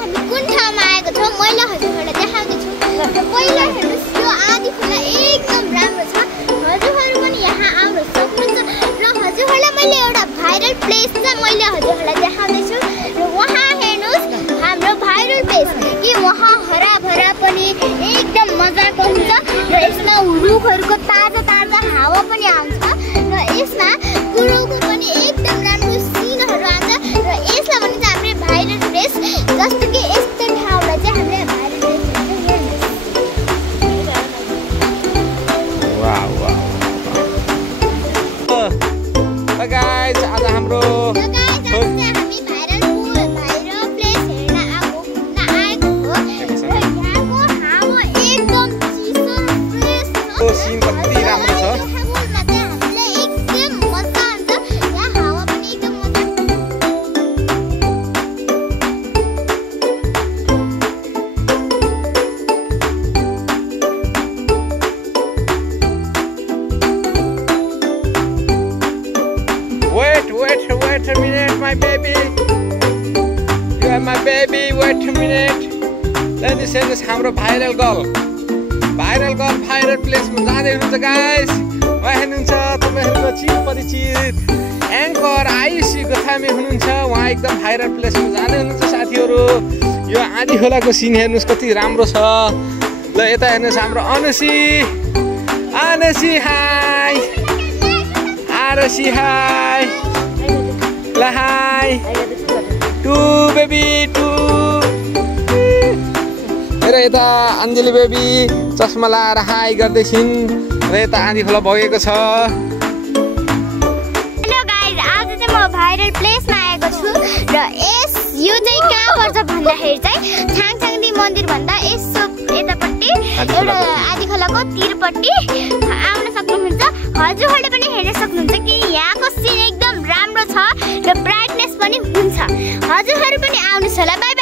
हामी कुन ठाउँमा आएको छौँ मैले हजुरहरूलाई देखाउँदै छु। पहिला हेर्नुहोस् यो आदि खोला एकदम राम्रो छ। हजुरहरू पनि यहाँ आउन सक्नुहुन्छ र हजुरहरूलाई मैले एउटा भाइरल प्लेस चाहिँ मैले हजुरहरूलाई देखाउँदै छु। र वहाँ हेर्नुहोस् हाम्रो भाइरल प्लेस कि वहाँ हराभरा पनि एकदम मजाको हुन्छ र यसमा रुखहरूको ताजा ताजा हावा पनि आउँछ र यसमा कुरोको पनि एकदम राम्रो सिनहरू आउँछ र यसलाई भनिन्छ हामीले भाइरल प्लेस। जस्तो कि यस्तो ठाउँलाई चाहिँ हामीले भाइरल प्लेस भन्छ। गाइस आज हाम्रो Wait a minute, my baby. You are my baby. Wait a minute. Ladies and gentlemen, हाम्रो भाइरल गर्ल भाइरल प्लेसमा जाँदै हुनुहुन्छ गाइस। उहाँ हुनुहुन्छ तपाईहरुको चिरपरिचित एङ्कर आयुषी गोथामे हुनुहुन्छ। उहाँ एकदम भाइरल प्लेसमा जाँदै हुनुहुन्छ साथीहरु। यो आदि खोलाको सिन हेर्नुस् कति राम्रो छ। ल यता हेर्नुस् हाम्रो अनुसी हाई आरसी हाई ल हाई टु बेबी टु। र यता अञ्जली बेबी चस्मा लाएर हाई गर्दैछिन् र यता आदि खोला बगेको छ। हेलो गाइस, आज चाहिँ म भाइरल प्लेसमा आएको छु र यो चाहिँ कहाँ पर्छ भन्दाखेरि चाहिँ छाङछाङदी मन्दिर भन्दा यसो यतापट्टि एउटा आदि खोलाको तीरपट्टि आउन सक्नुहुन्छ। हजुरहरूले पनि हेर्न सक्नुहुन्छ कि यहाँको सिन एकदम राम्रो छ र ब्राइटनेस पनि हुन्छ। हजुरहरू पनि आउनुहोस् होला। Bye bye.